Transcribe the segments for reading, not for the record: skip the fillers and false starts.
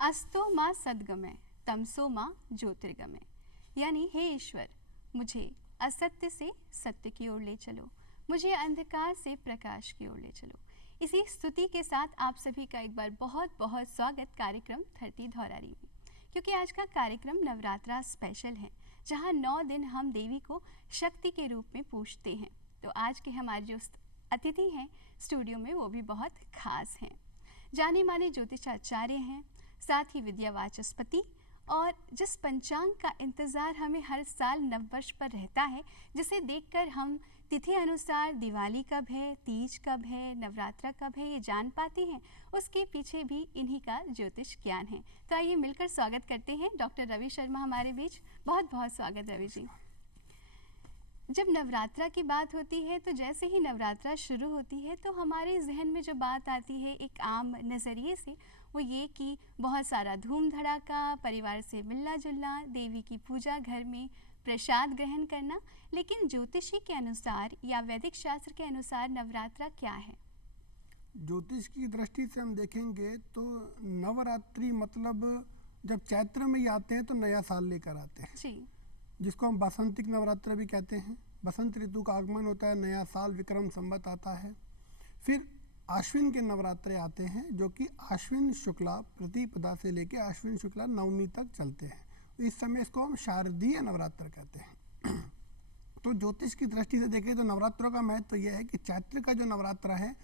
अस्तो माँ सद्गमय तमसो माँ ज्योतिर्गमय, यानी हे ईश्वर, मुझे असत्य से सत्य की ओर ले चलो, मुझे अंधकार से प्रकाश की ओर ले चलो। इसी स्तुति के साथ आप सभी का एक बार बहुत बहुत स्वागत कार्यक्रम धरती धौरारी में, क्योंकि आज का कार्यक्रम नवरात्रा स्पेशल है, जहां 9 दिन हम देवी को शक्ति के रूप में पूजते हैं। तो आज के हमारे जो अतिथि हैं स्टूडियो में, वो भी बहुत खास हैं। जाने माने ज्योतिषाचार्य हैं, साथ ही विद्यावाचस्पति, और जिस पंचांग का इंतज़ार हमें हर साल नववर्ष पर रहता है, जिसे देखकर हम तिथि अनुसार दिवाली कब है, तीज कब है, नवरात्रा कब है, ये जान पाते हैं, उसके पीछे भी इन्हीं का ज्योतिष ज्ञान है। तो आइए मिलकर स्वागत करते हैं डॉक्टर रवि शर्मा हमारे बीच। बहुत बहुत स्वागत रवि जी। जब नवरात्रा की बात होती है तो जैसे ही नवरात्रा शुरू होती है तो हमारे जहन में जो बात आती है एक आम नज़रिए से, वो ये कि बहुत सारा धूम धड़ाका, परिवार से मिलना जुलना, देवी की पूजा, घर में प्रसाद ग्रहण करना। लेकिन ज्योतिषी के अनुसार या वैदिक शास्त्र के अनुसार नवरात्रा क्या है? ज्योतिष की दृष्टि से हम देखेंगे तो नवरात्रि मतलब जब चैत्र में ही आते हैं तो नया साल लेकर आते हैं जी, जिसको हम बसंतिक नवरात्र भी कहते हैं। बसंत ऋतु का आगमन होता है, नया साल विक्रम संवत आता है। फिर आश्विन के नवरात्रे आते हैं जो कि आश्विन शुक्ला प्रतिपदा से लेकर आश्विन शुक्ला नवमी तक चलते हैं। इस समय इसको हम शारदीय नवरात्र कहते हैं। तो ज्योतिष की दृष्टि से देखें तो नवरात्रों का महत्व तो यह है कि चैत्र का जो नवरात्र है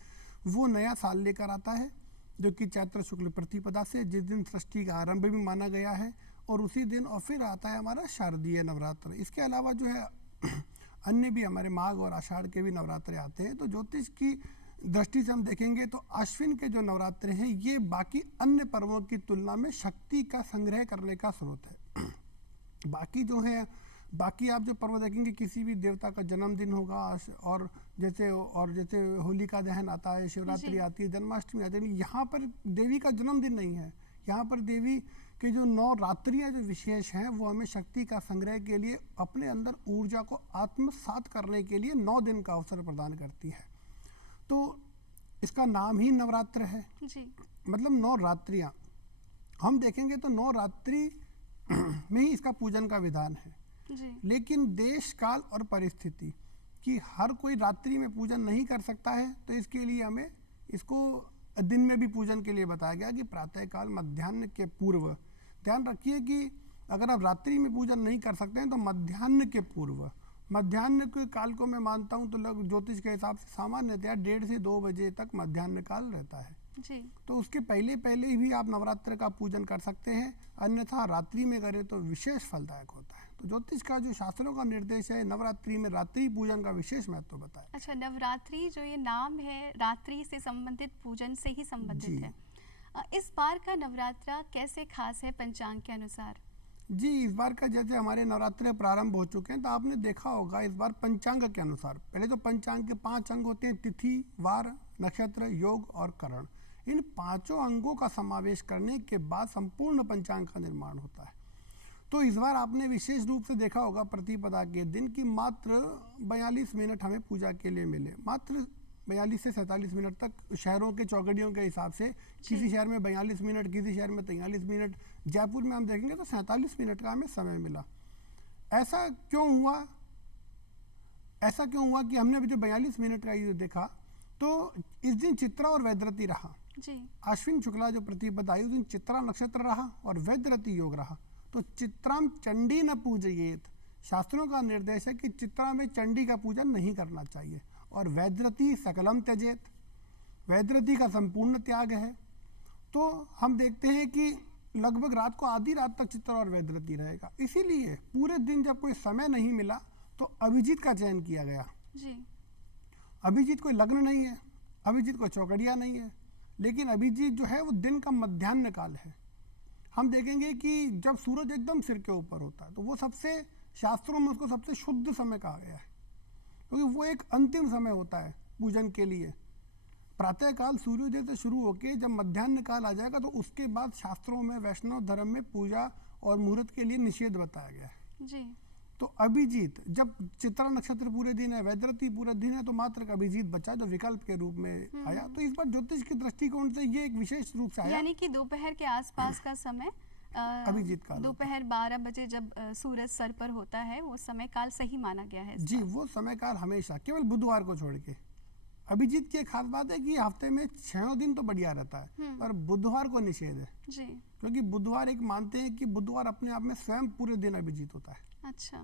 वो नया साल लेकर आता है, जो कि चैत्र शुक्ल प्रतिपदा से, जिस दिन सृष्टि का आरंभ भी माना गया है, और उसी दिन और फिर आता है हमारा शारदीय नवरात्र। इसके अलावा जो है अन्य भी हमारे माघ और आषाढ़ के भी नवरात्रे आते हैं। तो ज्योतिष की दृष्टि से हम देखेंगे तो आश्विन के जो नवरात्रे हैं ये बाकी अन्य पर्वों की तुलना में शक्ति का संग्रह करने का स्रोत है। बाकी आप जो पर्व देखेंगे, किसी भी देवता का जन्मदिन होगा, और जैसे होलिका दहन आता है, शिवरात्रि आती है, जन्माष्टमी आती है, यहाँ पर देवी का जन्मदिन नहीं है। यहाँ पर देवी के जो 9 रात्रियाँ जो विशेष हैं वो हमें शक्ति का संग्रह के लिए, अपने अंदर ऊर्जा को आत्मसात करने के लिए 9 दिन का अवसर प्रदान करती है। तो इसका नाम ही नवरात्र है जी, मतलब 9 रात्रियाँ। हम देखेंगे तो 9 रात्रि में ही इसका पूजन का विधान है जी। लेकिन देश काल और परिस्थिति कि हर कोई रात्रि में पूजन नहीं कर सकता है, तो इसके लिए हमें इसको दिन में भी पूजन के लिए बताया गया कि प्रातःकाल मध्याह्न के पूर्व। ध्यान रखिए कि अगर आप रात्रि में पूजन नहीं कर सकते हैं तो मध्याह्न के पूर्व, मध्याह्न के काल को मैं मानता हूँ तो लोग ज्योतिष के हिसाब से सामान्यतया 1:30 से 2 बजे तक मध्याह्न काल रहता है जी। तो उसके पहले भी आप नवरात्र का पूजन कर सकते हैं, अन्यथा रात्रि में करें तो विशेष फलदायक होता है। तो ज्योतिष का जो शास्त्रों का निर्देश है, नवरात्रि में रात्रि पूजन का विशेष महत्व बताया। अच्छा, नवरात्रि जो ये नाम है, रात्रि से संबंधित पूजन से ही संबंधित है। इस बार का नवरात्रा कैसे खास है पंचांग के अनुसार? जी, इस बार का जैसे हमारे नवरात्रे प्रारंभ हो चुके हैं तो आपने देखा होगा इस बार पंचांग के अनुसार, पहले तो पंचांग के 5 अंग होते हैं, तिथि, वार, नक्षत्र, योग और करण। इन 5 अंगों का समावेश करने के बाद संपूर्ण पंचांग का निर्माण होता है। तो इस बार आपने विशेष रूप से देखा होगा प्रतिपदा के दिन की मात्र 42 मिनट हमें पूजा के लिए मिले। मात्र 42 से 47 मिनट तक शहरों के चौगड़ियों के हिसाब से, किसी शहर में 42 मिनट, किसी शहर में 43 मिनट, जयपुर में हम देखेंगे तो 47 मिनट का हमें समय मिला। ऐसा क्यों हुआ कि हमने जो 42 मिनट का ये देखा, तो इस दिन चित्रा और वैदरती रहा जी। आश्विन शुक्ला जो प्रतिपदा आई उस दिन चित्रा नक्षत्र रहा और वैदरती योग रहा। तो चित्राम चंडी न पूजयेत, शास्त्रों का निर्देश है कि चित्रा में चंडी का पूजन नहीं करना चाहिए, और वैदरती सकलम त्यजेत, वैदरती का संपूर्ण त्याग है। तो हम देखते हैं कि लगभग रात को आधी रात तक चित्रा और वैदरती रहेगा। इसीलिए पूरे दिन जब कोई समय नहीं मिला तो अभिजीत का चयन किया गया जी। अभिजीत कोई लग्न नहीं है, अभिजीत कोई चौकड़िया नहीं है, लेकिन अभिजीत जो है वो दिन का मध्याह्न काल है। हम देखेंगे कि जब सूरज एकदम सिर के ऊपर होता है तो वो सबसे, शास्त्रों में उसको सबसे शुद्ध समय कहा गया है, क्योंकि वो एक अंतिम समय होता है पूजन के लिए। प्रातःकाल सूर्योदय से शुरू होकर जब मध्याह्न काल आ जाएगा तो उसके बाद शास्त्रों में, वैष्णव धर्म में पूजा और मुहूर्त के लिए निषेध बताया गया है। जी। तो अभिजीत, जब चित्रा नक्षत्र पूरे दिन है, वैदरती पूरे दिन है, तो मात्र एक अभिजीत बचा जो विकल्प के रूप में आया। तो इस बार ज्योतिष के दृष्टिकोण से ये एक विशेष रूप से आया, यानी कि दोपहर के आसपास का समय अभिजीत काल, दोपहर 12 बजे जब सूरज सर पर होता है वो समय काल सही माना गया है। जी, वो समय काल हमेशा केवल बुधवार को छोड़ के। अभिजीत की एक खास बात है कि हफ्ते में 6 दिन तो बढ़िया रहता है, पर बुधवार को निषेध है जी, क्योंकि बुधवार एक मानते हैं कि बुधवार अपने आप में स्वयं पूरे दिन अभिजीत होता है। अच्छा,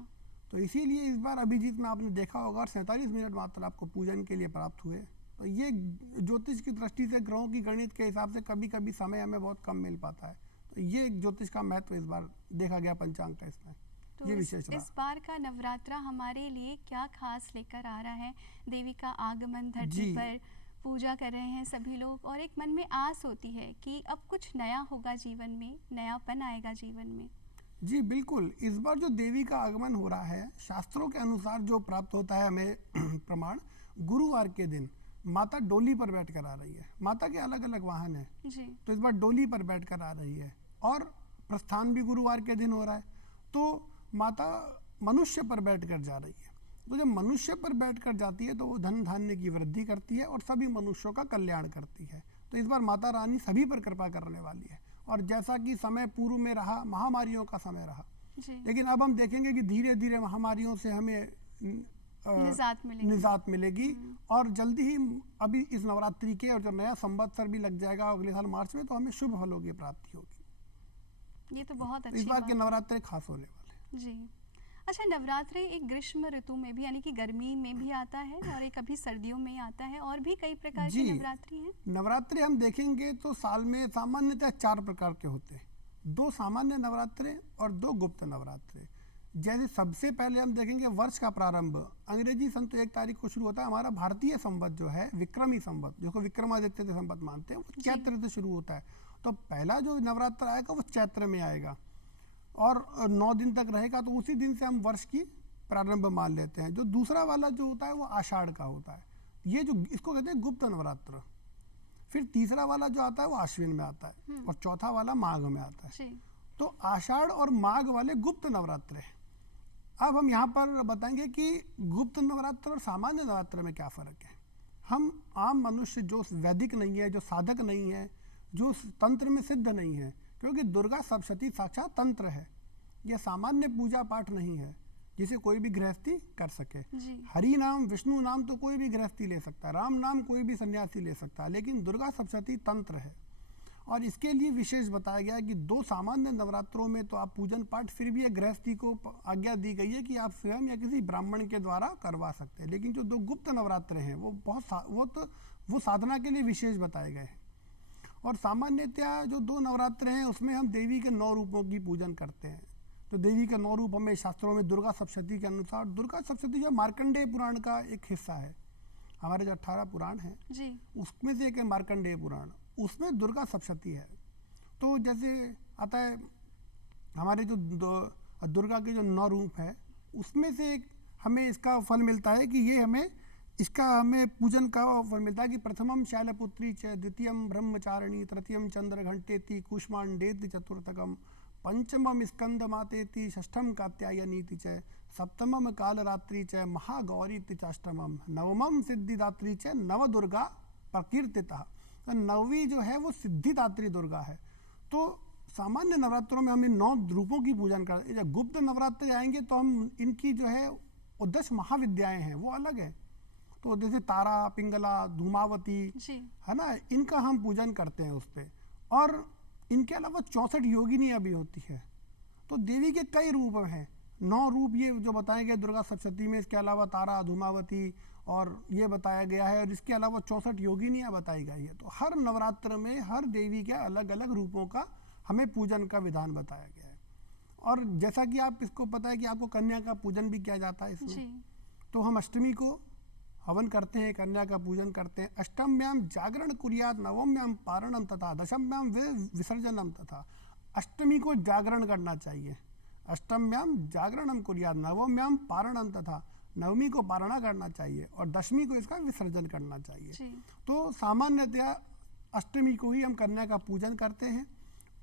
तो इसीलिए इस बार अभिजीत में आपने देखा होगा और 47 मिनट मात्र आपको पूजन के लिए प्राप्त हुए। तो ये ज्योतिष की दृष्टि से ग्रहों की गणित के हिसाब से कभी कभी समय हमें बहुत कम मिल पाता है। तो ये ज्योतिष का महत्व इस बार देखा गया पंचांग का इसमें। तो ये विशेष इस बार का नवरात्रा हमारे लिए क्या खास लेकर आ रहा है? देवी का आगमन धरती पर, पूजा कर रहे हैं सभी लोग और एक मन में आस होती है कि अब कुछ नया होगा जीवन में, नयापन आएगा जीवन में। जी बिल्कुल, इस बार जो देवी का आगमन हो रहा है, शास्त्रों के अनुसार जो प्राप्त होता है हमें प्रमाण, गुरुवार के दिन माता डोली पर बैठ कर आ रही है। माता के अलग अलग वाहन है जी, तो इस बार डोली पर बैठ कर आ रही है और प्रस्थान भी गुरुवार के दिन हो रहा है। तो माता मनुष्य पर बैठ कर जा रही है। तो जब मनुष्य पर बैठ कर जाती है तो वो धन धान्य की वृद्धि करती है और सभी मनुष्यों का कल्याण करती है। तो इस बार माता रानी सभी पर कृपा करने वाली है। और जैसा कि समय पूर्व में रहा, महामारियों का समय रहा, लेकिन अब हम देखेंगे कि धीरे धीरे महामारियों से हमें निजात मिलेगी और जल्दी ही अभी इस नवरात्रि के और जो नया संवत्सर भी लग जाएगा अगले साल मार्च में, तो हमें शुभ फलों की प्राप्ति होगी। ये तो बहुत अच्छी इस बार के नवरात्रे खास होने वाले जी। अच्छा, नवरात्रे एक ग्रीष्म ऋतु में भी यानी कि गर्मी में भी आता है और एक अभी सर्दियों में आता है, और भी कई प्रकार की नवरात्रि हैं। नवरात्रे हम देखेंगे तो साल में सामान्यतः 4 प्रकार के होते हैं, 2 सामान्य नवरात्रे और 2 गुप्त नवरात्रे। जैसे सबसे पहले हम देखेंगे वर्ष का प्रारंभ अंग्रेजी सन तो 1 तारीख को शुरू होता है। हमारा भारतीय संवत जो है विक्रमी संवत, जिसको विक्रमादित्य संवत मानते हैं, वो चैत्र से शुरू होता है। तो पहला जो नवरात्र आएगा वो चैत्र में आएगा और 9 दिन तक रहेगा। तो उसी दिन से हम वर्ष की प्रारंभ मान लेते हैं। जो दूसरा वाला जो होता है वो आषाढ़ का होता है, ये जो इसको कहते हैं गुप्त नवरात्र। फिर तीसरा वाला जो आता है वो आश्विन में आता है और चौथा वाला माघ में आता है। तो आषाढ़ और माघ वाले गुप्त नवरात्र हैं। अब हम यहाँ पर बताएंगे कि गुप्त नवरात्र और सामान्य नवरात्र में क्या फ़र्क है। हम आम मनुष्य जो वैदिक नहीं है, जो साधक नहीं है, जो तंत्र में सिद्ध नहीं है, क्योंकि दुर्गा सप्तशती साक्षात तंत्र है, यह सामान्य पूजा पाठ नहीं है जिसे कोई भी गृहस्थी कर सके। हरि नाम विष्णु नाम तो कोई भी गृहस्थी ले सकता है, राम नाम कोई भी सन्यासी ले सकता है, लेकिन दुर्गा सप्तशती तंत्र है। और इसके लिए विशेष बताया गया है कि 2 सामान्य नवरात्रों में तो आप पूजन पाठ फिर भी एक गृहस्थी को आज्ञा दी गई है कि आप स्वयं या किसी ब्राह्मण के द्वारा करवा सकते हैं। लेकिन जो 2 गुप्त नवरात्र हैं वो साधना के लिए विशेष बताए गए हैं। और सामान्यतया जो 2 नवरात्र हैं उसमें हम देवी के 9 रूपों की पूजन करते हैं। तो देवी के 9 रूप हमें शास्त्रों में दुर्गा सप्तशती के अनुसार, दुर्गा सप्तशती जो मार्कंडेय पुराण का एक हिस्सा है, हमारे जो 18 पुराण हैं उसमें से एक है मार्कंडेय पुराण, उसमें दुर्गा सप्तशती है। तो जैसे आता है हमारे जो दुर्गा के जो 9 रूप है उसमें से एक हमें इसका फल मिलता है कि ये हमें पूजन का फल मिलता है कि प्रथमम शैलपुत्री च, द्वितीयम ब्रह्मचारिणी, तृतीयम चंद्रघंटेति, कूष्मांडेति चतुर्थकम, पंचमम स्कंद मातेति, षष्ठम कात्यायनीति च, सप्तमम कालरात्रि च, महागौरीति चाष्टमम, नवमम सिद्धिदात्री च, नवदुर्गा प्रकीर्तितः। नववीं जो है वो सिद्धिदात्री दुर्गा है। तो सामान्य नवरात्रों में हम इन 9 रूपों की पूजन करते हैं। जब गुप्त नवरात्र आएंगे तो हम इनकी जो है 10 महाविद्याएं हैं वो अलग है। तो जैसे तारा, पिंगला, धूमावती है ना, इनका हम पूजन करते हैं उस पर। और इनके अलावा 64 योगिनियाँ भी होती है। तो देवी के कई रूप हैं, 9 रूप ये जो बताए गए दुर्गा सप्तशती में, इसके अलावा तारा, धूमावती और ये बताया गया है, और इसके अलावा 64 योगिनियाँ बताई गई है। तो हर नवरात्र में हर देवी के अलग अलग रूपों का हमें पूजन का विधान बताया गया है। और जैसा कि आप इसको पता है कि आपको कन्या का पूजन भी किया जाता है इसमें। तो हम अष्टमी को हवन करते हैं, कन्या का पूजन करते हैं। अष्टम्याम जागरण कुर्यात, नवम्याम पारणम तथा दशम्याम विसर्जनम तथा। अष्टमी को जागरण करना चाहिए, अष्टम्याम जागरणम कुर्यात, नवम्याम पारणम तथा, नवमी को पारणा करना चाहिए और दशमी को इसका विसर्जन करना चाहिए। तो सामान्यतया अष्टमी को ही हम कन्या का पूजन करते हैं।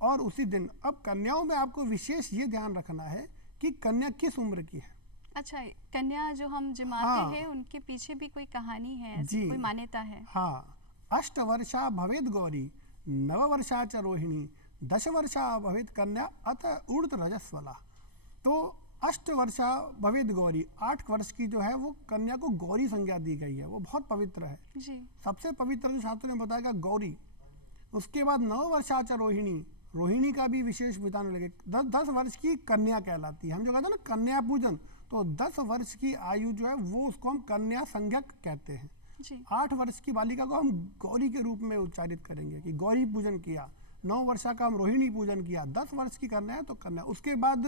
और उसी दिन अब कन्याओं में आपको विशेष ये ध्यान रखना है कि कन्या किस उम्र की है। अच्छा, कन्या जो हम जिमाते हाँ। हैं उनके पीछे भी कोई कहानी है, ऐसी जी। कोई मान्यता है? हाँ, अष्टवर्षा भवेद गौरी, नववर्षा च रोहिणी, दशवर्षा भवेद कन्या, अत ऊर्ध्व रजस्वला। तो अष्टवर्षा भवेद गौरी, 8 वर्ष की जो है वो कन्या को गौरी संज्ञा दी गई है, वो बहुत पवित्र है। जी। सबसे पवित्र जो शास्त्रों ने बताया गौरी। उसके बाद 9 वर्षा च रोहिणी, रोहिणी का भी विशेष विधान लगे। 10 वर्ष की कन्या कहलाती है। हम जो कहते हैं ना कन्या पूजन, तो 10 वर्ष की आयु जो है वो उसको हम कन्या संज्ञक कहते हैं। जी। 8 वर्ष की बालिका को हम गौरी के रूप में उच्चारित करेंगे कि गौरी पूजन किया। 9 वर्षा का हम रोहिणी पूजन किया। 10 वर्ष की कन्या है तो कन्या। उसके बाद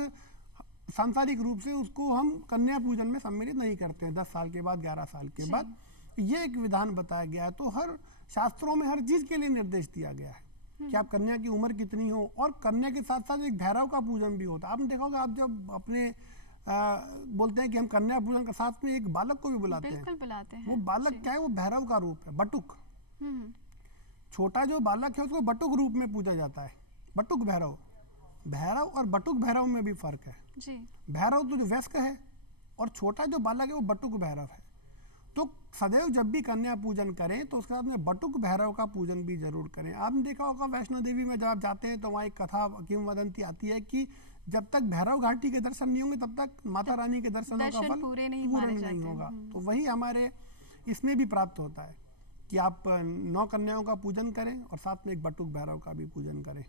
सांसारिक रूप से उसको हम कन्या पूजन में सम्मिलित नहीं करते हैं। 10 साल के बाद, 11 साल के जी। बाद ये एक विधान बताया गया है। तो हर शास्त्रों में हर चीज के लिए निर्देश दिया गया है कि आप कन्या की उम्र कितनी हो। और कन्या के साथ साथ एक भैरव का पूजन भी होता है। आपने देखा होगा, आप जब अपने बोलते हैं कि हम कन्या पूजन के साथ में एक बालक को भी बुलाते हैं। बिल्कुल बुलाते हैं। वो बालक जी। क्या है, वो भैरव का रूप है, बटुक। हम्म। छोटा जो बालक है उसको बटुक रूप में पूजा जाता है, बटुक भैरव। भैरव और बटुक भैरव में भी फर्क है। जी। भैरव तो जो वयस्क है और छोटा जो बालक है वो बटुक भैरव है। तो सदैव जब भी कन्या पूजन करें तो उसके साथ में बटुक भैरव का पूजन भी जरूर करें। आपने देखा होगा वैष्णो देवी में जब आप जाते हैं तो वहाँ एक कथा किंवदंती आती है कि जब तक भैरव घाटी के दर्शन नहीं होंगे तब तक माता रानी के दर्शनों का दर्शन फल पूरे नहीं माने जाते हैं। होगा। तो वही हमारे इसमें भी प्राप्त होता है कि आप 9 कन्याओं का पूजन करें और साथ में एक बटुक भैरव का भी पूजन करें।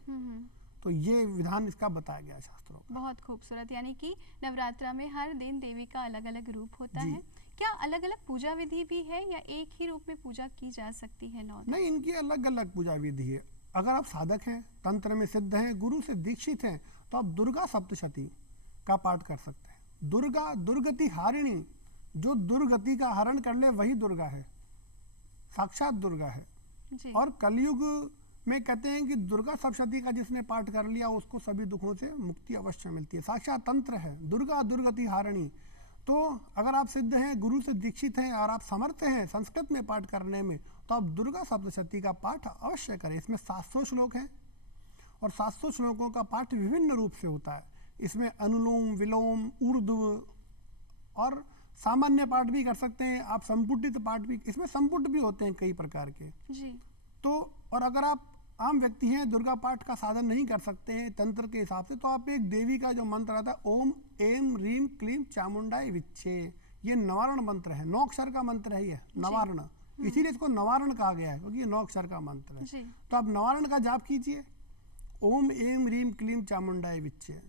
तो ये विधान इसका बताया गया शास्त्रों का। बहुत खूबसूरत। यानी कि नवरात्रा में हर दिन देवी का अलग अलग रूप होता जी। है। क्या अलग अलग पूजा विधि भी है या एक ही रूप में पूजा की जा सकती है 9 दिन? नहीं, इनकी अलग अलग पूजा विधि है। अगर आप साधक हैं, तंत्र में सिद्ध हैं, गुरु से दीक्षित हैं, तो आप दुर्गा सप्तशती का पाठ कर सकते हैं। दुर्गा दुर्गति हारिणी, जो दुर्गति का हरण कर ले वही दुर्गा है, साक्षात दुर्गा है। जी। और कलयुग में कहते हैं कि दुर्गा सप्तशती का जिसने पाठ कर लिया उसको सभी दुखों से मुक्ति अवश्य मिलती है। साक्षात तंत्र है दुर्गा दुर्गति हारिणी। तो अगर आप सिद्ध हैं, गुरु से दीक्षित हैं और आप समर्थ हैं संस्कृत में पाठ करने में, तो आप दुर्गा सप्तशती का पाठ अवश्य करें। इसमें 700 श्लोक हैं और 700 श्लोकों का पाठ विभिन्न रूप से होता है। इसमें अनुलोम विलोम ऊर्ध्व और सामान्य पाठ भी कर सकते हैं आप, संपुटित पाठ भी, इसमें संपुट भी होते हैं कई प्रकार के। जी। तो और अगर आप आम व्यक्ति हैं, दुर्गा पाठ का साधन नहीं कर सकते हैं तंत्र के हिसाब से, तो आप एक देवी का जो मंत्र आता है ओम एम रीम क्लीम चामुंडाई विच्छे, ये नवारण मंत्र है। 9 अक्षर का मंत्र है ये नवारण, इसीलिए इसको नवारण कहा गया है क्योंकि ये 9 अक्षर का मंत्र है। जी। तो आप नवारण का जाप कीजिए, ओम एम रीम क्लीम चामुंडाई विच्छे।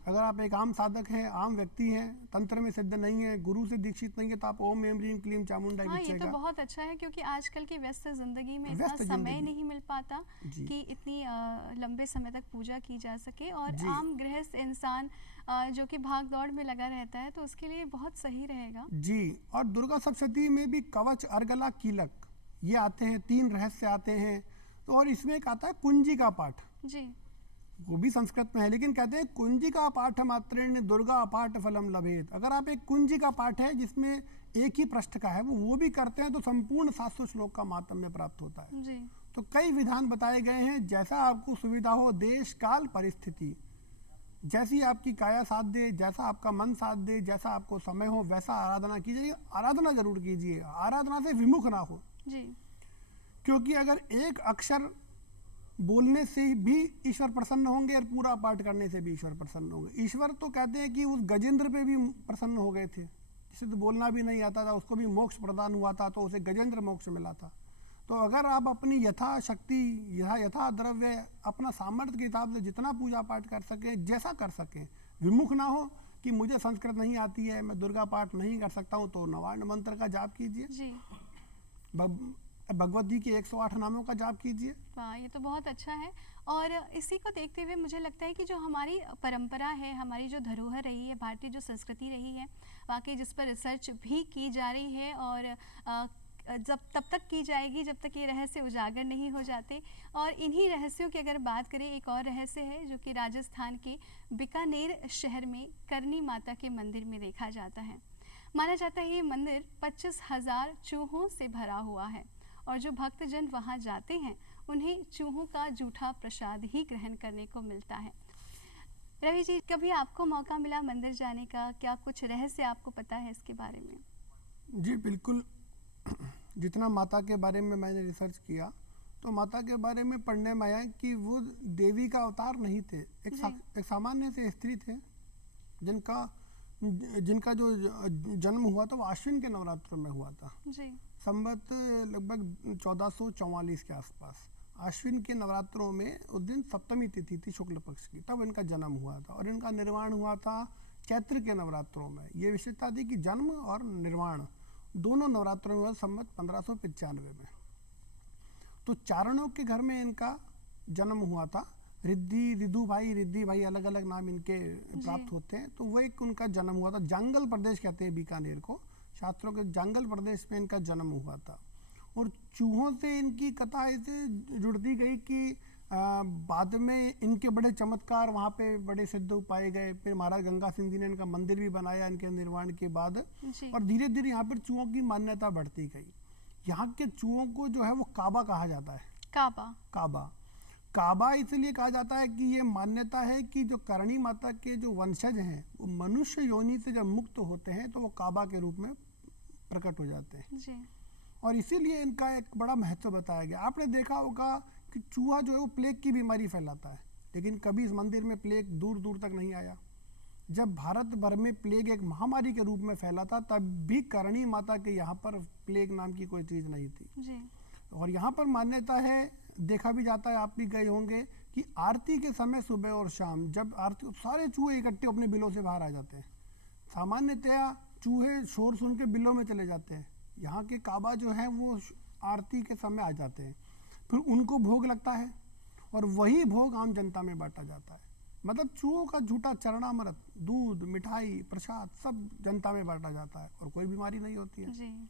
अगर आप एक आम साधक हैं, आम व्यक्ति हैं, तंत्र में सिद्ध नहीं है, गुरु से दीक्षित नहीं है, तो आप ओम एम रीम क्लीम चामुंडाई हाँ, विच्छे ये तो का। बहुत अच्छा है क्योंकि आजकल की व्यस्त जिंदगी में इतना व्यस्त समय जिंदगी। नहीं मिल पाता जी। कि इतनी लंबे समय तक पूजा की जा सके। और जी। आम गृहस्थ इंसान जो कि भाग दौड़ में लगा रहता है तो उसके लिए बहुत सही रहेगा। जी। और दुर्गा सप्तशती में भी कवच अर्गला कीलक ये आते हैं, 3 रहस्य आते हैं। तो और इसमें एक आता है कुंजी का पाठ, जी। वो भी संस्कृत में है, लेकिन कहते हैं कुंजी का पाठ मात्रेण दुर्गा पाठ फलम लभेत। अगर आप एक कुंजी का पाठ है जिसमें एक ही पृष्ठ का है वो भी करते हैं तो संपूर्ण 700 श्लोक का मातम्य प्राप्त होता है। जी। तो कई विधान बताए गए हैं, जैसा आपको सुविधा हो, देश काल परिस्थिति, जैसी आपकी काया साथ दे, जैसा आपका मन साथ दे, जैसा आपको समय हो वैसा आराधना कीजिए। आराधना जरूर कीजिए, आराधना से विमुख ना हो। जी। क्योंकि अगर एक अक्षर बोलने से भी ईश्वर प्रसन्न होंगे और पूरा पाठ करने से भी ईश्वर प्रसन्न होंगे। ईश्वर तो कहते हैं कि उस गजेंद्र पे भी प्रसन्न हो गए थे, जिसे तो बोलना भी नहीं आता था, उसको भी मोक्ष प्रदान हुआ था, तो उसे गजेंद्र मोक्ष मिला था। तो अगर आप अपनी यथाशक्ति यथा द्रव्य अपना सामर्थ्य के हिसाब से जितना पूजा पाठ कर सकें, जैसा कर सकें, विमुख ना हो कि मुझे संस्कृत नहीं आती है, मैं दुर्गा पाठ नहीं कर सकता हूँ, तो नवार्ण मंत्र का जाप कीजिए। जी। भगवत जी के 108 नामों का जाप कीजिए। वाह, ये तो बहुत अच्छा है। और इसी को देखते हुए मुझे लगता है कि जो हमारी परंपरा है, हमारी जो धरोहर रही है, भारतीय जो संस्कृति रही है, वाकई जिस पर रिसर्च भी की जा रही है और जब तब तक की जाएगी जब तक ये रहस्य उजागर नहीं हो जाते। और इन्हीं रहस्यों की अगर बात करें, एक और रहस्य है जो कि राजस्थान के बीकानेर शहर में करनी माता के मंदिर में देखा जाता है। माना जाता है ये मंदिर 25,000 चूहों से भरा हुआ है और जो भक्तजन वहाँ जाते हैं उन्हें चूहों का जूठा प्रसाद ही ग्रहण करने को मिलता है। रवि जी, कभी आपको मौका मिला मंदिर जाने का? क्या कुछ रहस्य आपको पता है इसके बारे में? जी बिल्कुल। जितना माता के बारे में मैंने रिसर्च किया, तो माता के बारे में पढ़ने में आया कि वो देवी का अवतार नहीं थे, जी। एक सामान्य से स्त्री थे जिनका जिनका जो जन्म हुआ था वो आश्विन के नवरात्रों में हुआ था। जी। संवत लगभग 1444 के आसपास आश्विन के नवरात्रों में उस दिन सप्तमी तिथि थी शुक्ल पक्ष की, तब इनका जन्म हुआ था और इनका निर्वाण हुआ था चैत्र के नवरात्रों में। ये विशेषता थी कि जन्म और निर्वाण दोनों नवरात्रों में हुआ संवत 1595 में। तो चारणों के घर में इनका जन्म हुआ था। रिद्धि भाई अलग अलग नाम इनके प्राप्त होते हैं। तो वो एक उनका जन्म हुआ था, जांगल प्रदेश कहते हैं बीकानेर को, शास्त्रों के जांगल प्रदेश में इनका जन्म हुआ था। और चूहों से इनकी कथा ऐसे जुड़ती गई कि बाद में इनके बड़े चमत्कार वहाँ पे बड़े सिद्ध पाए गए। फिर महाराज गंगा सिंह जी ने इनका मंदिर भी बनाया इनके निर्माण के बाद, और धीरे धीरे यहाँ पर चूहों की मान्यता बढ़ती गई। यहाँ के चूहों को जो है वो काबा कहा जाता है। काबा इसलिए कहा जाता है कि ये मान्यता है कि जो करणी माता के जो वंशज हैं वो मनुष्य योनि से जब मुक्त होते हैं तो वो काबा के रूप में प्रकट हो जाते हैं जी। और इसीलिए इनका एक बड़ा महत्व बताया गया। आपने देखा होगा कि चूहा जो है वो प्लेग की बीमारी फैलाता है, लेकिन कभी इस मंदिर में प्लेग दूर दूर तक नहीं आया। जब भारत भर में प्लेग एक महामारी के रूप में फैला था तब भी करणी माता के यहाँ पर प्लेग नाम की कोई चीज़ नहीं थी जी। और यहाँ पर मान्यता है, देखा भी जाता है, आप भी गए होंगे कि आरती के समय सुबह और शाम जब आरती, सारे चूहे इकट्ठे अपने बिलों से बाहर आ जाते हैं। सामान्यतया चूहे शोर सुन के बिलों में चले जाते हैं, यहाँ के काबा जो है वो आरती के समय आ जाते हैं, फिर उनको भोग लगता है और वही भोग आम जनता में बांटा जाता है। मतलब चूहों का झूठा चरणामृत, दूध, मिठाई, प्रसाद सब जनता में बांटा जाता है और कोई बीमारी नहीं होती है जी।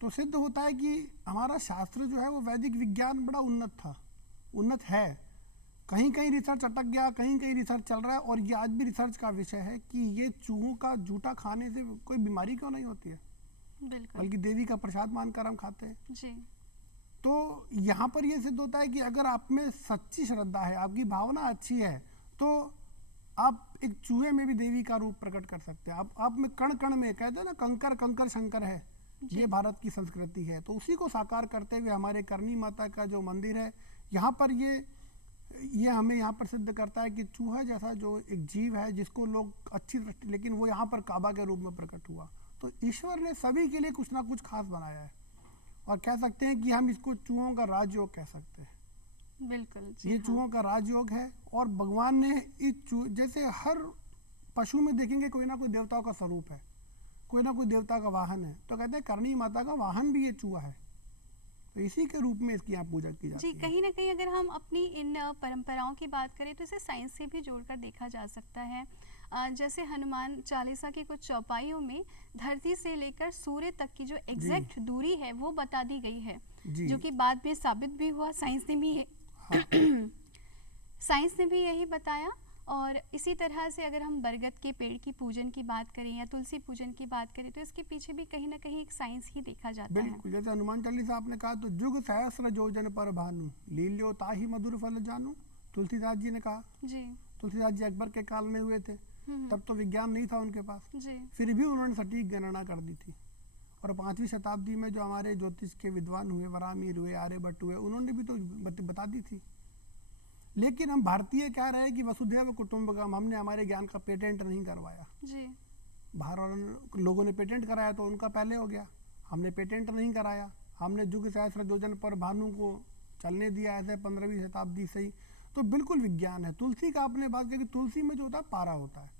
तो सिद्ध होता है कि हमारा शास्त्र जो है वो वैदिक विज्ञान बड़ा उन्नत है। कहीं कहीं रिसर्च अटक गया, कहीं कहीं रिसर्च चल रहा है और ये आज भी रिसर्च का विषय है कि ये चूहों का जूठा खाने से कोई बीमारी क्यों नहीं होती है, बल्कि देवी का प्रसाद मानकर हम खाते हैं जी। तो यहाँ पर ये सिद्ध होता है कि अगर आप में सच्ची श्रद्धा है, आपकी भावना अच्छी है, तो आप एक चूहे में भी देवी का रूप प्रकट कर सकते हैं। आप में कण कण में, कहते हैं ना, कंकर कंकर शंकर है, ये भारत की संस्कृति है। तो उसी को साकार करते हुए हमारे करणी माता का जो मंदिर है यहाँ पर ये हमें यहाँ पर सिद्ध करता है कि चूहा जैसा जो एक जीव है जिसको लोग अच्छी दृष्टि, लेकिन वो यहाँ पर काबा के रूप में प्रकट हुआ। तो ईश्वर ने सभी के लिए कुछ ना कुछ खास बनाया है और कह सकते हैं कि हम इसको चूहों का राजयोग कह सकते हैं। बिल्कुल। ये चूहों का राजयोग है और भगवान ने जैसे हर पशु में देखेंगे कोई ना कोई देवताओं का स्वरूप है, कोई ना कोई देवता का वाहन है, तो कहते हैं करणी माता का वाहन भी ये चूहा है, तो इसी के रूप में इसकी यहाँ पूजा की जाती है। जी, कहीं ना कहीं अगर हम अपनी इन परंपराओं की बात करें तो इसे साइंस से भी जोड़कर देखा जा सकता है। जैसे हनुमान चालीसा की कुछ चौपाइयों में धरती से लेकर सूर्य तक की जो एग्जैक्ट दूरी है वो बता दी गई है, जो कि बाद में साबित भी हुआ। साइंस ने भी साइंस ने भी यही बताया। और इसी तरह से अगर हम बरगद के पेड़ की पूजन की बात करें या तुलसी पूजन की बात करें तो इसके पीछे भी कहीं ना कहीं एक साइंस ही देखा जाता है। बिल्कुल, जैसे हनुमान चालीसा आपने कहा तो जुग सहस्र योजन पर भानु लील्यो ताहि मधुर फल जानू, तुलसीदास जी ने कहा। जी। तुलसीदास जी अकबर के काल में हुए थे, तब तो विज्ञान नहीं था उनके पास, जी। फिर भी उन्होंने सटीक गणना कर दी थी। और 5वीं शताब्दी में जो हमारे ज्योतिष के विद्वान हुए, वरामीर हुए, आर्यभट्ट हुए, उन्होंने भी तो बता दी थी। लेकिन हम भारतीय कह रहे हैं कि वसुधैव कुटुंबकम, हमने हमारे ज्ञान का पेटेंट नहीं करवाया। जी। बाहर वाले लोगों ने पेटेंट कराया तो उनका पहले हो गया, हमने पेटेंट नहीं कराया। हमने जुग सहस्र योजन पर भानु को चलने दिया ऐसे 15वीं शताब्दी से ही। तो बिल्कुल विज्ञान है। तुलसी का आपने बात की कि तुलसी में जो होता है पारा होता है,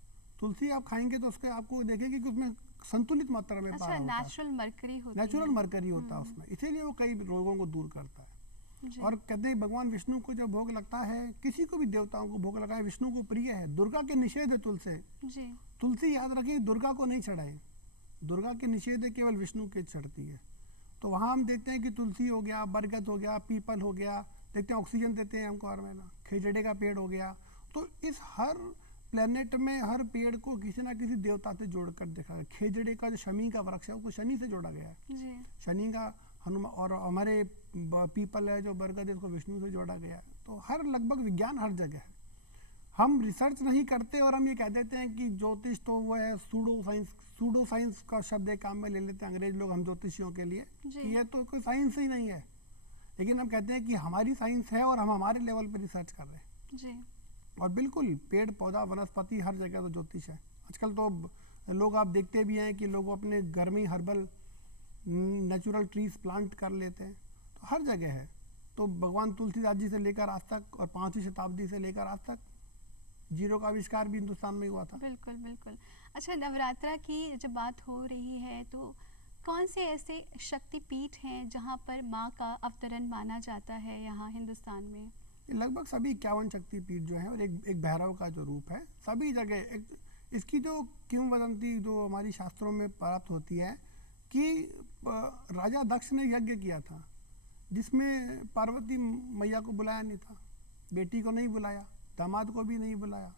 तुलसी आप खाएंगे तो उसके आपको देखेंगे कि उसमें संतुलित मात्रा में पारा होता है, नेचुरल मरकरी होता है उसमें, इसीलिए वो कई रोगों को दूर करता है। और कहते हैं भगवान विष्णु को जब भोग लगता है, किसी को भी देवताओं को भोग लगा है, विष्णु को प्रिय है। दुर्गा के निषेध है तुलसी। तुलसी याद रखिए दुर्गा को नहीं चढ़ाए, दुर्गा के निषेध है, केवल विष्णु के चढ़ती है। तो वहाँ हम देखते हैं कि तुलसी हो गया, बरगद हो गया, पीपल हो गया, देखते हैं ऑक्सीजन देते हैं हमको हर महीना, खेजड़े का पेड़ हो गया। तो इस हर प्लेनेट में हर पेड़ को किसी ना किसी देवता से जोड़कर देखा गया। खेजड़े का जो शमी का वृक्ष है उसको शनि से जोड़ा गया है, शनि का हनुमान, और हमारे पीपल है जो बरगद है उसको विष्णु से जोड़ा गया है। तो हर लगभग विज्ञान हर जगह है। हम रिसर्च नहीं करते और हम ये कह देते हैं कि ज्योतिष तो वो है सूडो साइंस का शब्द एक काम में ले लेते हैं अंग्रेज लोग हम ज्योतिषियों के लिए कि ये तो कोई साइंस ही नहीं है। लेकिन हम कहते हैं कि हमारी साइंस है और हम हमारे लेवल पे रिसर्च कर रहे हैं जी। और बिल्कुल पेड़ पौधा वनस्पति हर जगह तो ज्योतिष है। आजकल तो लोग आप देखते भी हैं कि लोग अपने घर में हर्बल नेचुरल ट्रीज प्लांट कर लेते हैं, तो हर जगह है। तो भगवान तुलसीदास जी से लेकर आज तक और 5वीं शताब्दी से लेकर आज तक जीरो का आविष्कार भी हिंदुस्तान में हुआ था। बिल्कुल बिल्कुल। अच्छा, नवरात्रा की जब बात हो रही है तो कौन से ऐसे शक्तिपीठ हैं जहाँ पर माँ का अवतरण माना जाता है यहाँ हिंदुस्तान में? लगभग सभी 51 शक्तिपीठ जो हैं और एक भैरव का जो रूप है सभी जगह। इसकी जो किंवदंती जो हमारी शास्त्रों में प्राप्त होती है कि राजा दक्ष ने यज्ञ किया था जिसमें पार्वती मैया को बुलाया नहीं था, बेटी को नहीं बुलाया, दामाद को भी नहीं बुलाया,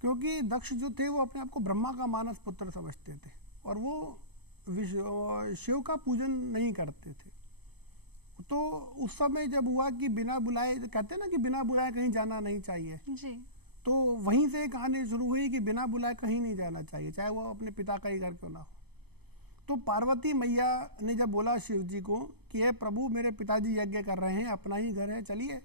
क्योंकि दक्ष जो थे वो अपने आप को ब्रह्मा का मानस पुत्र समझते थे और वो शिव का पूजन नहीं करते थे। तो उस समय जब हुआ कि बिना बुलाए, कहते हैं ना कि बिना बुलाए कहीं जाना नहीं चाहिए जी। तो वहीं से कहानी शुरू हुई कि बिना बुलाए कहीं नहीं जाना चाहिए, चाहे वो अपने पिता का ही घर क्यों ना हो। तो पार्वती मैया ने जब बोला शिव जी को कि हे प्रभु मेरे पिताजी यज्ञ कर रहे हैं, अपना ही घर है, चलिए,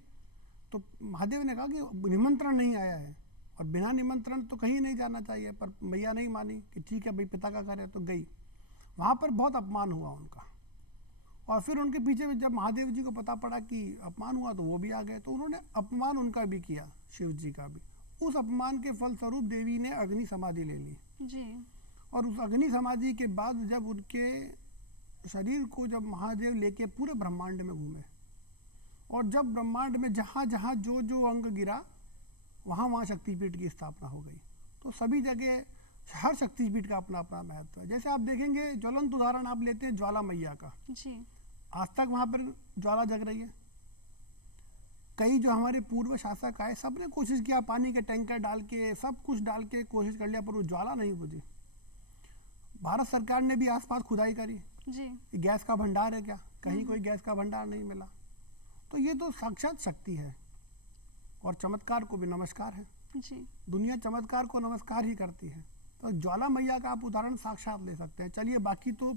तो महादेव ने कहा कि निमंत्रण नहीं आया है और बिना निमंत्रण तो कहीं नहीं जाना चाहिए। पर मैया नहीं मानी कि ठीक है भाई पिता का घर है, तो गई। वहाँ पर बहुत अपमान हुआ उनका और फिर उनके पीछे जब महादेव जी को पता पड़ा कि अपमान हुआ तो वो भी आ गए, तो उन्होंने अपमान उनका भी किया, शिव जी का भी। उस अपमान के फलस्वरूप देवी ने अग्नि समाधि ले ली जी। और उस अग्नि समाधि के बाद जब उनके शरीर को जब महादेव लेके पूरे ब्रह्मांड में घूमे और जब ब्रह्मांड में जहाँ जहाँ जो जो अंग गिरा वहाँ वहाँ शक्तिपीठ की स्थापना हो गई। तो सभी जगह हर शक्तिपीठ का अपना अपना महत्व है। जैसे आप देखेंगे ज्वलंत उदाहरण आप लेते हैं ज्वाला मैया का जी। आज तक वहाँ पर ज्वाला जग रही है। कई जो हमारे पूर्व शासक आए सब ने कोशिश किया, पानी के टैंकर डाल के सब कुछ डाल के कोशिश कर लिया, पर वो ज्वाला नहीं बुझी। भारत सरकार ने भी आसपास खुदाई करी जी। गैस का भंडार है क्या, कहीं कोई गैस का भंडार नहीं मिला। तो ये तो साक्षात शक्ति है और चमत्कार को भी नमस्कार है जी। दुनिया चमत्कार को नमस्कार ही करती है। तो ज्वाला मैया का आप उदाहरण साक्षात ले सकते हैं। चलिए बाकी तो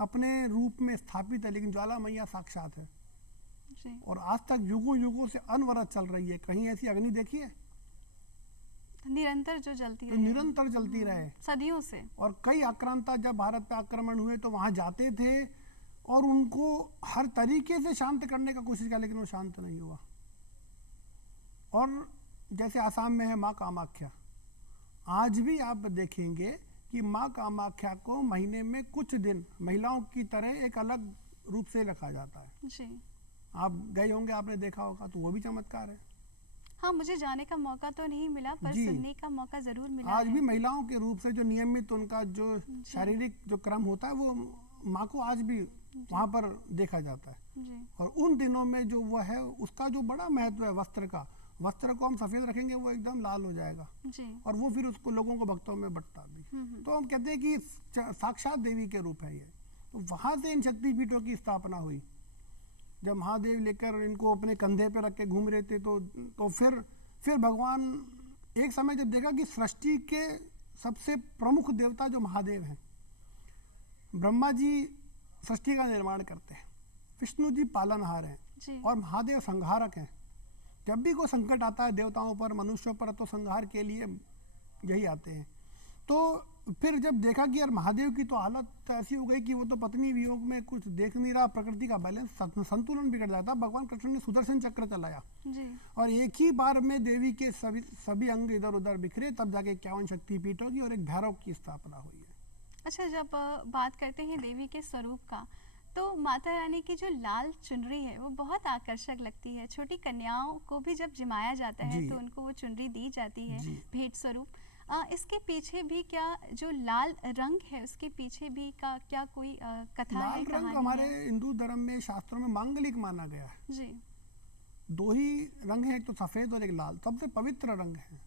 अपने रूप में स्थापित है, लेकिन ज्वाला मैया साक्षात है जी। और आज तक युगों युगों से अनवरत चल रही है। कहीं ऐसी अग्नि देखी है? निरंतर जो जलती तो रहे, निरंतर जलती रहे सदियों से। और कई आक्रांता जब भारत पे आक्रमण हुए तो वहां जाते थे और उनको हर तरीके से शांत करने का कोशिश किया, लेकिन वो शांत नहीं हुआ। और जैसे आसाम में है माँ कामाख्या, आज भी आप देखेंगे कि माँ कामाख्या को महीने में कुछ दिन महिलाओं की तरह एक अलग रूप से रखा जाता है। जी। आप गए होंगे, आपने देखा होगा, तो वो भी चमत्कार है। हाँ, मुझे जाने का मौका तो नहीं मिला पर जी। सुनने का मौका जरूर मिला आज है। भी महिलाओं के रूप से जो नियमित उनका जो शारीरिक जो क्रम होता है वो माँ को आज भी वहाँ पर देखा जाता है। जी। और उन दिनों में जो वो है उसका जो बड़ा महत्व है वस्त्र का, वस्त्र को हम सफ़ेद रखेंगे वो एकदम लाल हो जाएगा जी। और वो फिर उसको लोगों को भक्तों में बंटता भी। तो हम कहते हैं कि साक्षात देवी के रूप है ये। तो वहाँ से इन शक्तिपीठों की स्थापना हुई। जब महादेव लेकर इनको अपने कंधे पे रख के घूम रहे थे तो फिर भगवान एक समय जब देखा कि सृष्टि के सबसे प्रमुख देवता जो महादेव हैं, ब्रह्मा जी सृष्टि का निर्माण करते हैं, विष्णु जी पालनहार हैं जी। और महादेव संहारक हैं। जब भी कोई संकट आता है देवताओं पर मनुष्यों पर तो संहार के लिए यही आते हैं। तो फिर जब देखा कि यार महादेव की तो हालत ऐसी हो गई कि वो तो पत्नी वियोग में कुछ देख नहीं रहा, प्रकृति का बैलेंस संतुलन बिगड़ जाता, भगवान कृष्ण ने सुदर्शन चक्र चलाया जी। और एक ही बार में देवी के सभी अंग इधर उधर बिखरे, तब जाके 51 शक्तिपीठों की और एक भैरव की स्थापना हुई है। अच्छा, जब बात करते हैं देवी के स्वरूप का तो माता रानी की जो लाल चुनरी है वो बहुत आकर्षक लगती है। छोटी कन्याओं को भी जब जिमाया जाता है तो उनको वो चुनरी दी जाती है भेंट स्वरूप। इसके पीछे भी क्या जो लाल रंग है उसके पीछे भी क्या कोई कथा है? लाल रंग हमारे हिंदू धर्म में शास्त्रों में मांगलिक माना गया है जी। दो ही रंग है, एक तो सफेद और एक लाल, सबसे पवित्र रंग है।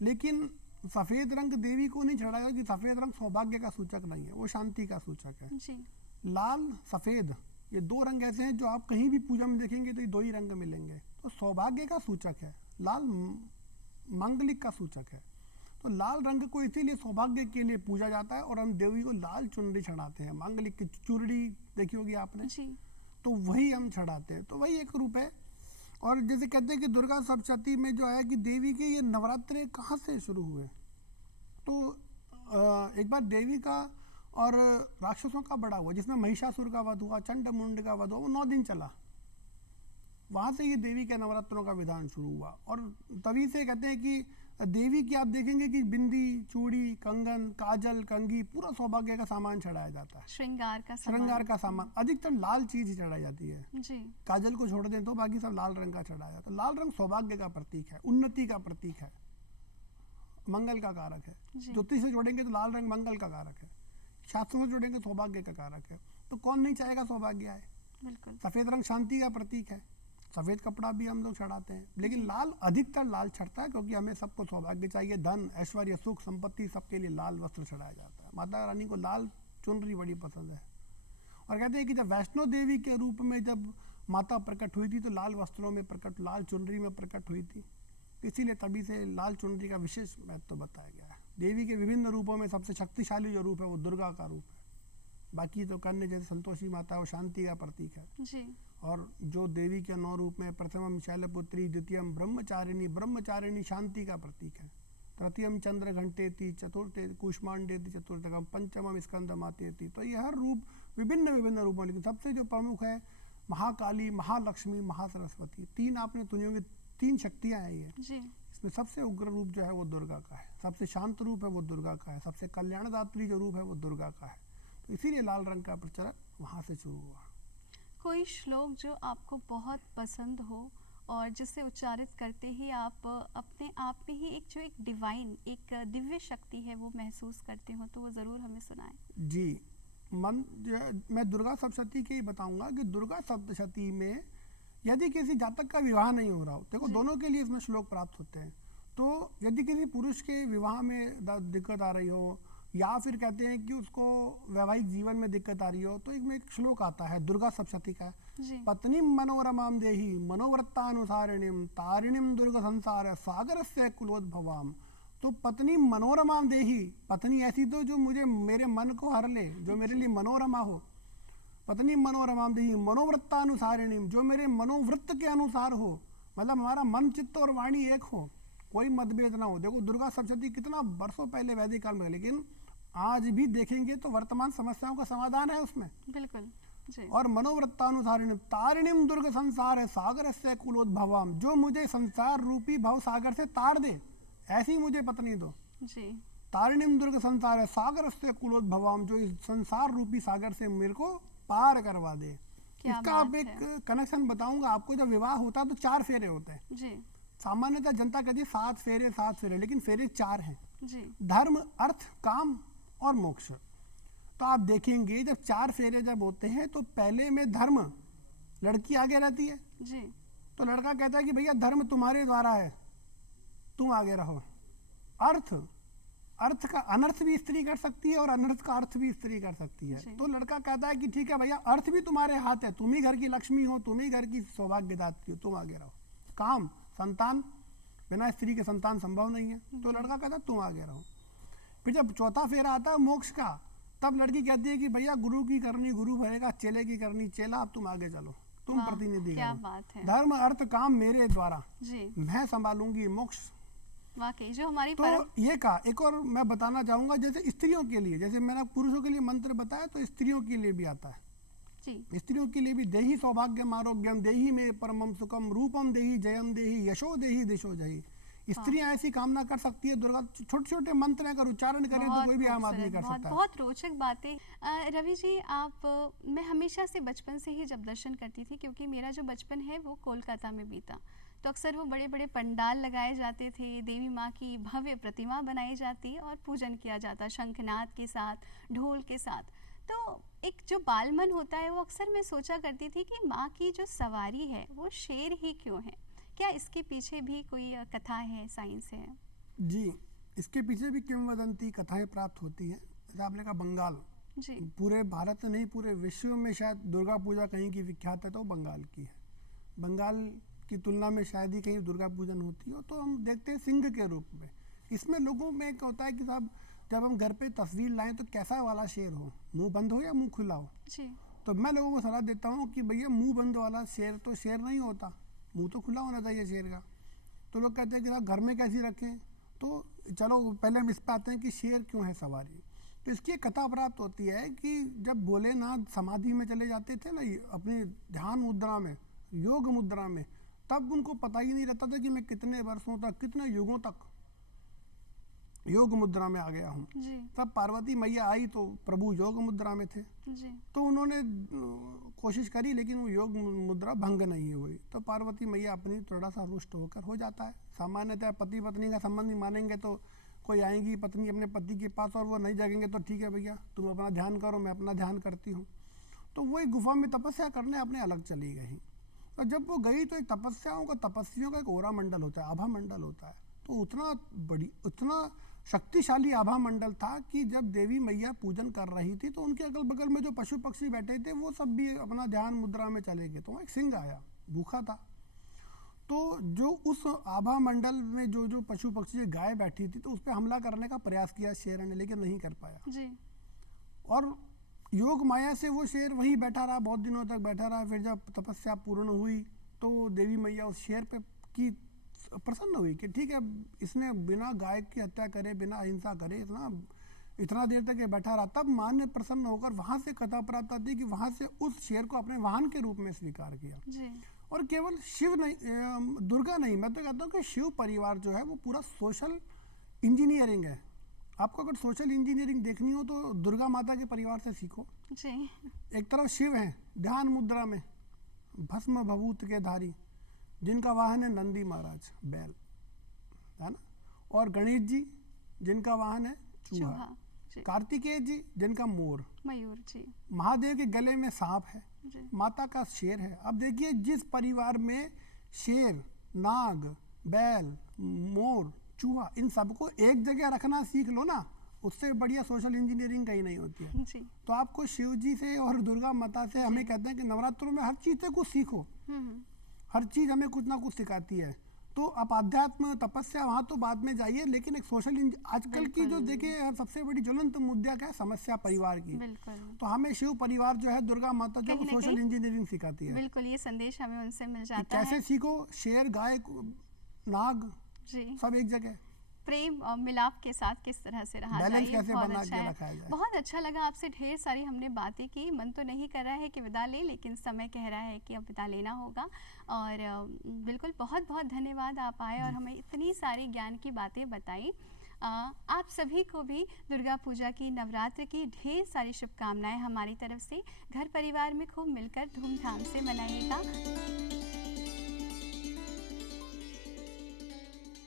लेकिन सफेद रंग देवी को नहीं चढ़ाया कि सफेद रंग सौभाग्य का सूचक नहीं है, वो शांति का सूचक है जी। लाल सफेद ये दो रंग ऐसे हैं जो आप कहीं भी पूजा में देखेंगे तो ये दो ही रंग मिलेंगे, तो सौभाग्य का सूचक है। लाल मांगलिक का सूचक है। तो लाल रंग को इसीलिए सौभाग्य के लिए पूजा जाता है और हम देवी को लाल चुनरी चढ़ाते हैं। मांगलिक की चूड़ी देखी होगी आपने जी। तो वही हम चढ़ाते हैं। तो वही एक रूप है। और जैसे कहते हैं कि दुर्गा सप्तशती में जो है कि देवी के ये नवरात्रे कहाँ से शुरू हुए, तो एक बार देवी का और राक्षसों का बड़ा हुआ जिसमें महिषासुर का वध हुआ, चंड मुंड का वध हुआ, वो 9 दिन चला। वहाँ से ये देवी के नवरात्रों का विधान शुरू हुआ। और तभी से कहते हैं कि देवी की आप देखेंगे कि बिंदी, चूड़ी, कंगन, काजल, कंघी, पूरा सौभाग्य का सामान चढ़ाया जाता है। श्रृंगार का सामान अधिकतर लाल चीज ही चढ़ाई जाती है जी। काजल को छोड़ दें तो बाकी सब लाल रंग का चढ़ाया जाता है। लाल रंग सौभाग्य का प्रतीक है, उन्नति का प्रतीक है, मंगल का कारक है। ज्योतिष से जोड़ेंगे तो लाल रंग मंगल का कारक है, शास्त्रों से जोड़ेंगे सौभाग्य का कारक है। तो कौन नहीं चाहेगा सौभाग्य आए। बिल्कुल। सफेद रंग शांति का प्रतीक है, सफेद कपड़ा भी हम लोग चढ़ाते हैं। लेकिन लाल अधिकतर लाल चढ़ता है क्योंकि हमें सबको सौभाग्य चाहिए, धन, ऐश्वर्य, सुख, संपत्ति, सबके लिए लाल वस्त्र चढ़ाया जाता है। माता रानी को लाल चुनरी बड़ी पसंद है। और कहते हैं कि जब वैष्णो देवी के रूप में जब माता प्रकट हुई थी तो लाल वस्त्रों में प्रकट, लाल चुनरी में प्रकट हुई थी। इसीलिए तभी से लाल चुनरी का विशेष महत्व बताया गया है। देवी के विभिन्न रूपों में सबसे शक्तिशाली जो रूप है वो दुर्गा का रूप है। बाकी तो कन्या जैसे संतोषी माता वो शांति का प्रतीक है जी। और जो देवी के 9 रूप में प्रथमम शैलपुत्री, द्वितीयम ब्रह्मचारिणी, ब्रह्मचारिणी शांति का प्रतीक है, तृतीयम चंद्र घंटेति, चतुर्थे कूष्मांडेति, चतुर्थकम पंचमम स्कंद मातेति। तो ये हर रूप विभिन्न विभिन्न रूपों, लेकिन सबसे जो प्रमुख है महाकाली, महालक्ष्मी, महासरस्वती। 3 आपने सुनी होंगी, 3 शक्तियाँ हैं ये। इसमें सबसे उग्र रूप जो है वो दुर्गा का है, सबसे शांत रूप है वो दुर्गा का है, सबसे कल्याणदात्री जो रूप है वो दुर्गा का है। तो इसीलिए लाल रंग का प्रचलन वहाँ से शुरू हुआ। कोई श्लोक जो आपको बहुत पसंद हो और जिसे उच्चारित करते ही आप अपने आप में ही एक डिवाइन, एक दिव्य शक्ति है वो महसूस करते हो, तो वो ज़रूर हमें सुनाएं। जी, मैं दुर्गा सप्तशती के ही बताऊंगा कि दुर्गा सप्तशती में यदि किसी जातक का विवाह नहीं हो रहा हो, देखो दोनों के लिए इसमें श्लोक प्राप्त होते हैं। तो यदि किसी पुरुष के विवाह में दिक्कत आ रही हो या फिर कहते हैं कि उसको वैवाहिक जीवन में दिक्कत आ रही हो, तो एक श्लोक आता है दुर्गा सप्तशती का, पत्नीम मनोरमाम देहि मनोवृत्तानुसारिणीम तारिणीम दुर्ग संसार सागरस्य कुलोद्भवाम। तो पत्नी मनोरमाम देहि, पत्नी ऐसी तो जो मुझे मेरे मन को हर ले, जो मेरे लिए मनोरमा हो। पत्नी मनोरमाम देहि मनोवृत्तानुसारिणीम, जो मेरे मनोवृत्त के अनुसार हो, मतलब हमारा मन, चित्त और वाणी एक हो, कोई मतभेद ना हो। देखो दुर्गा सप्तशती कितना वर्षों पहले वैदिक काल में, लेकिन आज भी देखेंगे तो वर्तमान समस्याओं का समाधान है उसमें। बिल्कुल जी। और मनोवृत्तानुसारिणी तारिणीम दुर्ग संसार सागर से कुलोद्भवम, जो मुझे संसार रूपी भव सागर से तार दे, ऐसी मुझे पत्नी दो जी। तारिणीम दुर्ग संसार सागर से कुलोद्भवम, जो इस संसार रूपी सागर से मेरे को पार करवा दे। इसका अब एक कनेक्शन बताऊंगा आपको। जब विवाह होता है तो 4 फेरे होते हैं जी। सामान्यतः जनता कहती है 7 फेरे 7 फेरे, लेकिन फेरे 4 हैं जी। धर्म, अर्थ, काम और मोक्ष। तो आप देखेंगे जब 4 फेरे जब होते हैं तो पहले में धर्म, लड़की आगे रहती है जी। तो लड़का कहता है कि भैया धर्म तुम्हारे द्वारा है, तुम आगे रहो। अर्थ का अनर्थ भी स्त्री कर सकती है और अनर्थ का अर्थ भी स्त्री कर सकती है। तो लड़का कहता है कि ठीक है भैया, अर्थ भी तुम्हारे हाथ है, तुम ही घर की लक्ष्मी हो, तुम ही घर की सौभाग्यदात्री हो, तुम आगे रहो। काम, संतान, बिना स्त्री के संतान संभव नहीं है, तो लड़का कहता है तुम आगे रहो। फिर जब चौथा फेरा आता है मोक्ष का, तब लड़की कहती है कि भैया गुरु की करनी गुरु भरेगा, चेले की करनी चेला, अब तुम आगे चलो, तुम प्रतिनिधि करो। धर्म, अर्थ, काम मेरे द्वारा जी। मैं संभालूंगी मोक्ष। वाकई जो हमारी तो ये का एक और मैं बताना चाहूंगा, जैसे स्त्रियों के लिए, जैसे मैंने पुरुषों के लिए मंत्र बताया, तो स्त्रियों के लिए भी आता है जी। स्त्रियों के लिए भी देहि सौभाग्यम आरोग्यम देहि में परमम सुखम रूपम देहि जयम देहि यशो देहि दिशो जही। स्त्रियां ऐसी कामना कर सकती है दुर्गा, छोटे छोटे मंत्र अगर उच्चारण करें तो कोई भी आम आदमी कर सकता है। बहुत रोचक बातें। रवि जी, आप, मैं हमेशा से बचपन से ही जब दर्शन करती थी, क्योंकि मेरा जो बचपन है वो कोलकाता में बीता, तो अक्सर वो बड़े बड़े पंडाल लगाए जाते थे, देवी माँ की भव्य प्रतिमा बनाई जाती और पूजन किया जाता शंखनाद के साथ, ढोल के साथ। तो एक जो बालमन होता है वो अक्सर मैं सोचा करती थी कि माँ की जो सवारी है वो शेर ही क्यों है? क्या इसके पीछे भी कोई कथा है, साइंस है? जी, इसके पीछे भी किंवदंती कथाएं प्राप्त होती है। जैसे आपने कहा बंगाल जी, पूरे भारत नहीं पूरे विश्व में शायद दुर्गा पूजा कहीं की विख्यात है तो बंगाल की है। बंगाल की तुलना में शायद ही कहीं दुर्गा पूजन होती हो, तो हम देखते हैं सिंह के रूप में। इसमें लोगों में एक होता है कि साहब जब हम घर पे तस्वीर लाएं तो कैसा वाला शेर हो, मुंह बंद हो या मुंह खुला हो। जी। तो मैं लोगों को सलाह देता हूँ कि भैया मुंह बंद वाला शेर तो शेर नहीं होता, मुंह तो खुला होना चाहिए शेर का। तो लोग कहते हैं कि साहब घर में कैसी रखें, तो चलो पहले हम इस पर आते हैं कि शेर क्यों है सवारी। तो इसकी एक कथा प्राप्त होती है कि जब भोलेनाथ समाधि में चले जाते थे ना, अपनी ध्यान मुद्रा में, योग मुद्रा में, तब उनको पता ही नहीं रहता था कि मैं कितने वर्षों तक, कितने युगों तक योग मुद्रा में आ गया हूँ। तब पार्वती मैया आई तो प्रभु योग मुद्रा में थे। जी। तो उन्होंने कोशिश करी लेकिन वो योग मुद्रा भंग नहीं हुई। तो पार्वती मैया अपनी थोड़ा सा रुष्ट होकर हो जाता है। सामान्यतः पति पत्नी का संबंध मानेंगे तो कोई आएंगी पत्नी अपने पति के पास और वो नहीं जागेंगे तो ठीक है भैया तुम अपना ध्यान करो, मैं अपना ध्यान करती हूँ। तो वही गुफा में तपस्या करने अपने अलग चली गई। तो जब वो गई तो एक तपस्याओं का, तपस्वियों का एक ओरा मंडल होता है, आभा मंडल होता है। तो उतना शक्तिशाली आभा मंडल था कि जब देवी मैया पूजन कर रही थी तो उनके अगल बगल में जो पशु पक्षी बैठे थे वो सब भी अपना ध्यान मुद्रा में चले गए। तो एक सिंह आया, भूखा था। तो जो उस आभा मंडल में जो पशु पक्षी, गाय बैठी थी, तो उस पर हमला करने का प्रयास किया शेर ने, लेकिन नहीं कर पाया जी। और योग माया से वो शेर वहीं बैठा रहा, बहुत दिनों तक बैठा रहा। फिर जब तपस्या पूर्ण हुई तो देवी मैया उस शेर पे की प्रसन्न हुई कि ठीक है इसने बिना गाय की हत्या करे, बिना अहिंसा करे, इतना देर तक ये बैठा रहा। तब मां ने प्रसन्न होकर वहां से कथा प्राप्त आती कि वहां से उस शेर को अपने वाहन के रूप में स्वीकार किया। जी। और केवल शिव नहीं, दुर्गा नहीं, मैं तो कहता हूँ कि शिव परिवार जो है वो पूरा सोशल इंजीनियरिंग है। आपको अगर सोशल इंजीनियरिंग देखनी हो तो दुर्गा माता के परिवार से सीखो। जी। एक तरफ शिव है ध्यान मुद्रा में, भस्म भभूत के धारी, जिनका वाहन है नंदी महाराज, बैल, है ना। और गणेश जी जिनका वाहन है चूहा। कार्तिकेय जी जिनका मोर, मयूर जी। महादेव के गले में सांप है जी। माता का शेर है। अब देखिए जिस परिवार में शेर, नाग, बैल, मोर, चूहा, इन सबको एक जगह रखना सीख लो ना, उससे बढ़िया सोशल इंजीनियरिंग कहीं नहीं होती है। जी। तो आपको शिव जी से और दुर्गा माता से हमें कहते हैं कि नवरात्रों में हर चीज से कुछ सीखो। हर चीज हमें कुछ ना कुछ सिखाती है। तो आप अध्यात्म तपस्या वहाँ तो बाद में जाइए, लेकिन एक सोशल आजकल की जो देखिए सबसे बड़ी ज्वलंत मुद्दा क्या है, समस्या परिवार की। तो हमें शिव परिवार जो है, दुर्गा माता जो सोशल इंजीनियरिंग सिखाती है। बिल्कुल, ये संदेश हमें उनसे मिल जाता है। कैसे सीखो, शेर, गाय, नाग जी सब एक जगह, प्रेम और मिलाप के साथ किस तरह से रहा जाए, कैसे बहुत बना अच्छा के है। रखा जाए। बहुत अच्छा लगा, आपसे ढेर सारी हमने बातें की। मन तो नहीं कर रहा है कि विदा ले, लेकिन समय कह रहा है कि अब विदा लेना होगा। और बिल्कुल बहुत बहुत धन्यवाद, आप आए और हमें इतनी सारी ज्ञान की बातें बताई। आप सभी को भी दुर्गा पूजा की, नवरात्र की ढेर सारी शुभकामनाएं हमारी तरफ से। घर परिवार में खूब मिलकर धूमधाम से मनाइएगा।